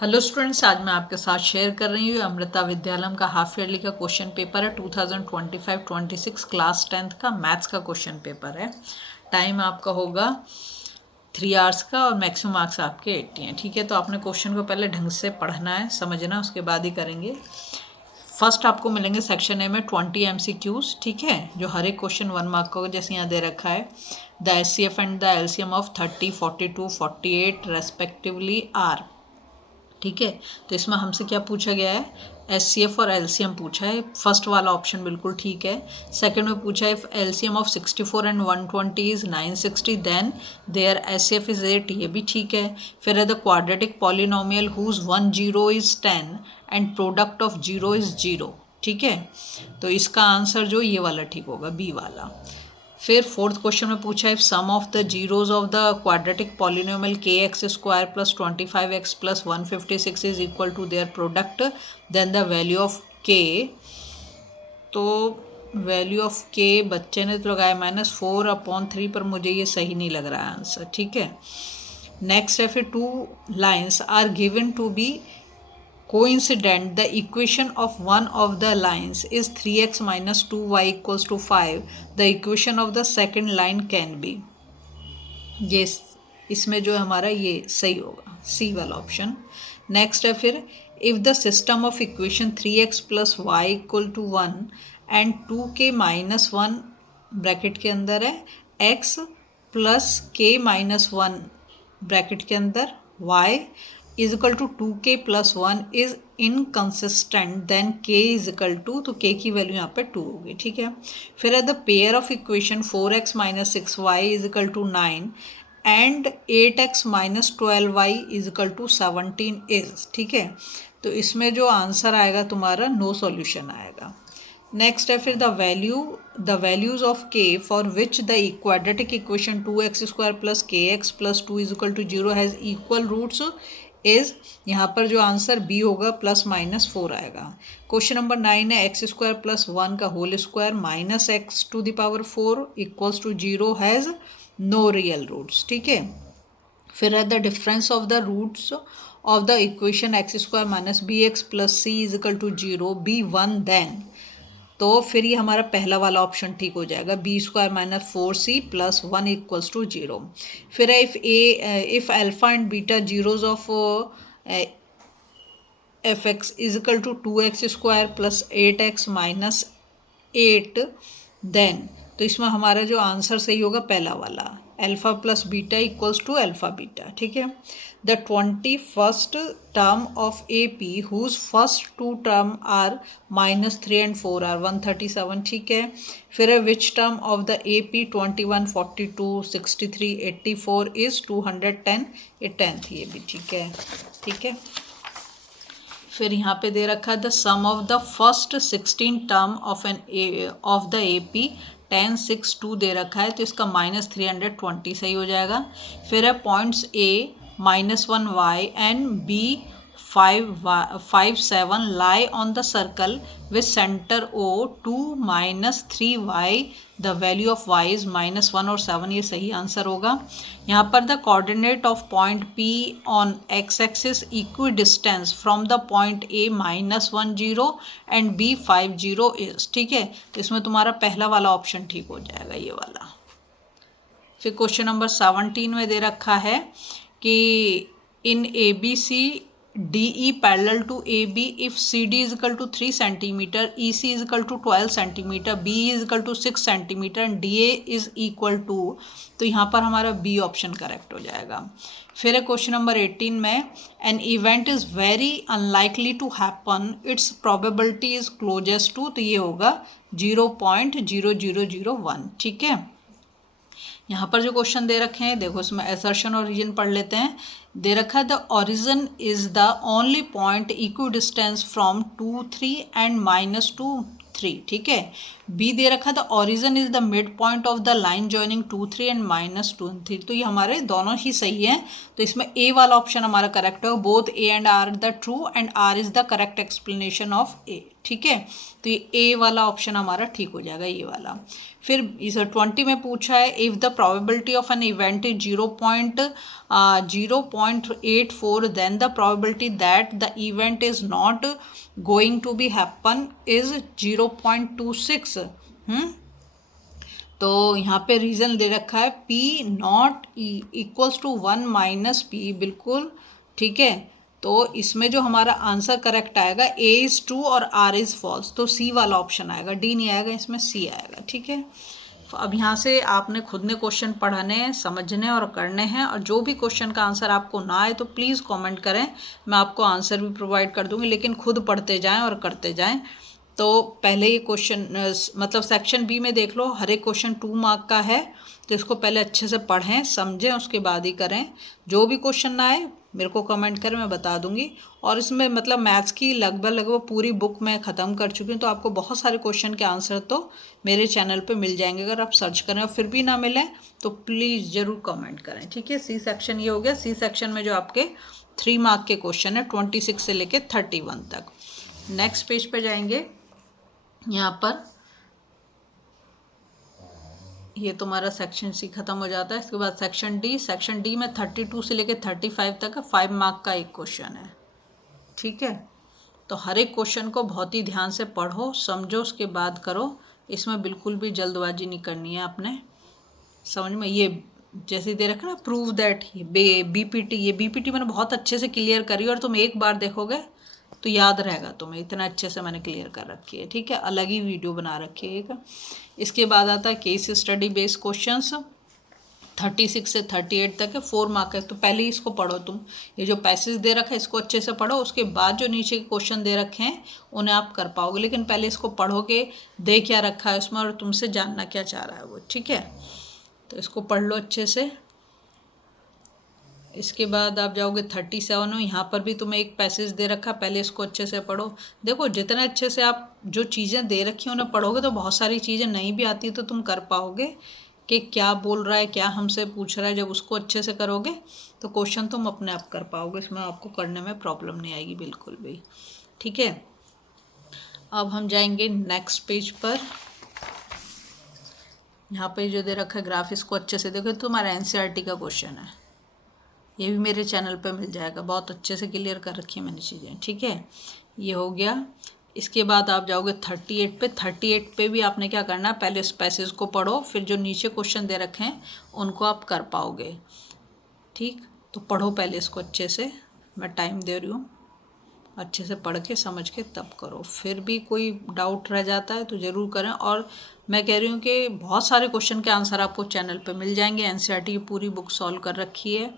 Hello students, आज मैं आपके साथ शेयर कर रही हूँ अमृता विद्यालय का हाफ ईयरली का क्वेश्चन पेपर है 2025-26 क्लास 10th का मैथ्स का क्वेश्चन पेपर है। टाइम आपका होगा 3 आवर्स का और मैक्सिमम मार्क्स आपके 80 हैं। ठीक है, तो आपने क्वेश्चन को पहले ढंग से पढ़ना है, समझना, उसके बाद ही करेंगे। फर्स्ट आपको मिलेंगे सेक्शन ए में 20 MCQs, ठीक है, जो हर एक क्वेश्चन 1 मार्क का होगा, जैसे यहाँ दे रखा है। The HCF and the LCM of 30, 42, 48 respectively are. ठीक है, तो इसमें हमसे क्या पूछा गया है, HCF और LCM पूछा है। फर्स्ट वाला ऑप्शन बिल्कुल ठीक है। सेकंड में पूछा है if LCM of 64 and 120 is 960 then their HCF is 8, ये भी ठीक है। फिर है the quadratic polynomial whose 1 0 is 10 and product of 0 is 0, ठीक है, तो इसका आंसर जो ये वाला ठीक होगा, बी वाला। फिर फोर्थ क्वेश्चन में पूछा है sum of the zeros of the quadratic polynomial kx² plus 25x plus 156 is equal to their product, then the value of k। तो वैल्यू ऑफ k बच्चे ने तो लगाया -4/3, पर मुझे ये सही नहीं लग रहा है आंसर, ठीक है। नेक्स्ट है फिर 2 lines are given to be coincident, the equation of one of the lines is 3x minus 2y equals to 5. The equation of the second line can be, ये इसमें जो हमारा ये सही होगा, सी वाला ऑप्शन। नेक्स्ट है फिर if the system of equation 3x plus Y equal to 1 and 2k minus 1 bracket के अंदर है x plus k minus 1 bracket के अंदर y is equal to 2k plus 1 is inconsistent, then k is equal to, तो k की value यहाँ पे 2 होगी, ठीक है। फिर है the pair of equation 4x minus 6y is equal to 9 and 8x minus 12y is equal to 17 is, ठीक है, तो इसमें जो आंसर आएगा तुम्हारा नो सॉल्यूशन आएगा। नेक्स्ट है फिर the values of k for which the quadratic equation 2x² plus kx plus 2 is equal to 0 has equal roots is, यहाँ पर जो आंसर बी होगा +-4 आएगा। क्वेश्चन नंबर 9 है x² प्लस 1 का whole square minus x to the power 4 equals to 0 has no real roots, ठीक है। फिर है the difference of the roots of the equation x² minus bx plus c is equal to 0 be 1 then, तो फिर ये हमारा पहला वाला ऑप्शन ठीक हो जाएगा, b² minus 4c plus 1 equals to 0। फिर है if alpha and beta zeros of fx is equal to 2x² plus 8x minus 8 then, तो इसमें हमारा जो आंसर सही होगा पहला वाला, alpha plus beta equals to alpha beta, ठीक है। The 21st term of AP whose first 2 term are -3 and 4 are 137, ठीक है। फिर है which term of the AP 21, 42, 63, 84 is 210, ये 10th, ये भी ठीक है, ठीक है। फिर यहाँ पे दे रखा है the sum of the first 16 term of the AP 10, 6, 2 दे रखा है, तो इसका -320 सही हो जाएगा। फिर है points A -1y and B 5, 7 lie on the circle with center O 2 -3y, the value of y is -1 और 7, ये सही आंसर होगा। यहाँ पर the coordinate of point P on x axis equidistance from the point A -1 0 and B 5 0 is, ठीक है, तो इसमें तुम्हारा पहला वाला ऑप्शन ठीक हो जाएगा, ये वाला। फिर क्वेश्चन नंबर 17 में दे रखा है कि in ABC DE parallel to AB if CD is equal to 3 centimetre, EC is equal to 12 centimetre, BE is equal to 6 centimetre and DA is equal to, तो यहाँ पर हमारा B ऑप्शन करेक्ट हो जाएगा। फिर है क्वेश्चन नंबर 18 में an event is very unlikely to happen, its probability is closest to, तो ये होगा 0.0001, ठीक है। यहाँ पर जो क्वेश्चन दे रखे हैं देखो, इसमें असर्शन और रीजन पढ़ लेते हैं। दे रखा है the origin is the only point equidistance from 2, 3 and -2, 3, ठीक है। बी दे रखा the origin is the mid point of the line joining 2, 3 and -2, 3, तो ये हमारे दोनों ही सही हैं, तो इसमें ए वाला ऑप्शन हमारा करेक्ट है, both A and R the true and R is the correct explanation of A. ठीक है। तो ये ए वाला ऑप्शन हमारा ठीक हो जाएगा, ये वाला। फिर इस 20 में पूछा है if the probability of an event is 0.84 then the probability that the event is not going to be happen is 0.26। तो यहाँ पे रीज़न दे रखा है P not equals to 1 minus P, बिल्कुल ठीक है। तो इसमें जो हमारा आंसर करेक्ट आएगा A इज़ ट्रू और R इज़ फॉल्स, तो C वाला ऑप्शन आएगा, D नहीं आएगा, इसमें C आएगा, ठीक है। तो अब यहाँ से आपने खुद ने क्वेश्चन पढ़ने हैं, समझने और करने हैं, और जो भी क्वेश्चन का आंसर आपको ना आए तो प्लीज़ कमेंट करें, मैं आपको आंसर भी प्रोवाइड कर दूँगी, लेकिन खुद पढ़ते जाएँ और करते जाएँ। तो पहले ये क्वेश्चन मतलब सेक्शन बी में देख लो, हर एक क्वेश्चन 2 मार्क का है, तो इसको पहले अच्छे से पढ़ें समझें, उसके बाद ही करें। जो भी क्वेश्चन ना आए मेरे को कमेंट करें, मैं बता दूंगी। और इसमें मतलब मैथ्स की लगभग पूरी बुक मैं ख़त्म कर चुकी हूँ, तो आपको बहुत सारे क्वेश्चन के आंसर तो मेरे चैनल पे मिल जाएंगे। अगर आप सर्च करें और फिर भी ना मिलें तो प्लीज़ ज़रूर कमेंट करें, ठीक है। सी सेक्शन ये हो गया। सी सेक्शन में जो आपके 3 मार्क के क्वेश्चन है 26 से लेके 31 तक। नेक्स्ट पेज पे जाएंगे, यहाँ पर ये तुम्हारा सेक्शन सी खत्म हो जाता है। इसके बाद सेक्शन डी, सेक्शन डी में 32 से लेकर 35 तक का 5 मार्क का एक क्वेश्चन है, ठीक है। तो हर एक क्वेश्चन को बहुत ही ध्यान से पढ़ो, समझो, उसके बाद करो। इसमें बिल्कुल भी जल्दबाजी नहीं करनी है आपने, समझ में। ये जैसे दे रखा ना प्रूव दैट, ये बीपीटी, ये बीपीटी मैंने बहुत अच्छे से क्लियर करी, और तुम एक बार देखोगे तो याद रहेगा तुम्हें, इतना अच्छे से मैंने क्लियर कर रखी है, ठीक है। अलग ही वीडियो बना रखी है एक। इसके बाद आता है केस स्टडी बेस्ड क्वेश्चंस, 36 से 38 तक है, 4 मार्क है। तो पहले ही इसको पढ़ो तुम, ये जो पैसेज दे रखा है इसको अच्छे से पढ़ो, उसके बाद जो नीचे के क्वेश्चन दे रखे हैं उन्हें आप कर पाओगे, लेकिन पहले इसको पढ़ोगे, दे क्या रखा है उसमें और तुमसे जानना क्या चाह रहा है वो, ठीक है। तो इसको पढ़ लो अच्छे से। इसके बाद आप जाओगे 37 में, यहाँ पर भी तुम्हें एक पैसेज दे रखा, पहले इसको अच्छे से पढ़ो। देखो जितने अच्छे से आप जो चीज़ें दे रखी हैं उन्हें पढ़ोगे तो बहुत सारी चीज़ें नहीं भी आती तो तुम कर पाओगे कि क्या बोल रहा है, क्या हमसे पूछ रहा है। जब उसको अच्छे से करोगे तो क्वेश्चन तुम अपने आप कर पाओगे, इसमें आपको करने में प्रॉब्लम नहीं आएगी बिल्कुल भी, ठीक है। अब हम जाएंगे नेक्स्ट पेज पर। यहाँ पे जो दे रखा है ग्राफ, इसको अच्छे से देखो, तुम्हारा एनसीईआरटी का क्वेश्चन है, ये भी मेरे चैनल पे मिल जाएगा, बहुत अच्छे से क्लियर कर रखी है मैंने चीज़ें, ठीक है। ये हो गया। इसके बाद आप जाओगे 38 पे। 38 पे भी आपने क्या करना है, पहले इस पैसेज को पढ़ो, फिर जो नीचे क्वेश्चन दे रखे हैं उनको आप कर पाओगे, ठीक। तो पढ़ो पहले इसको अच्छे से, मैं टाइम दे रही हूँ, अच्छे से पढ़ के समझ के तब करो। फिर भी कोई डाउट रह जाता है तो ज़रूर करें। और मैं कह रही हूँ कि बहुत सारे क्वेश्चन के आंसर आपको चैनल पे मिल जाएंगे, एनसीईआरटी की पूरी बुक सॉल्व कर रखी है,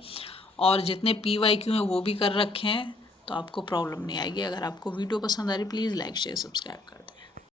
और जितने PYQ हैं वो भी कर रखे हैं, तो आपको प्रॉब्लम नहीं आएगी। अगर आपको वीडियो पसंद आ रही प्लीज़ लाइक शेयर सब्सक्राइब कर दें।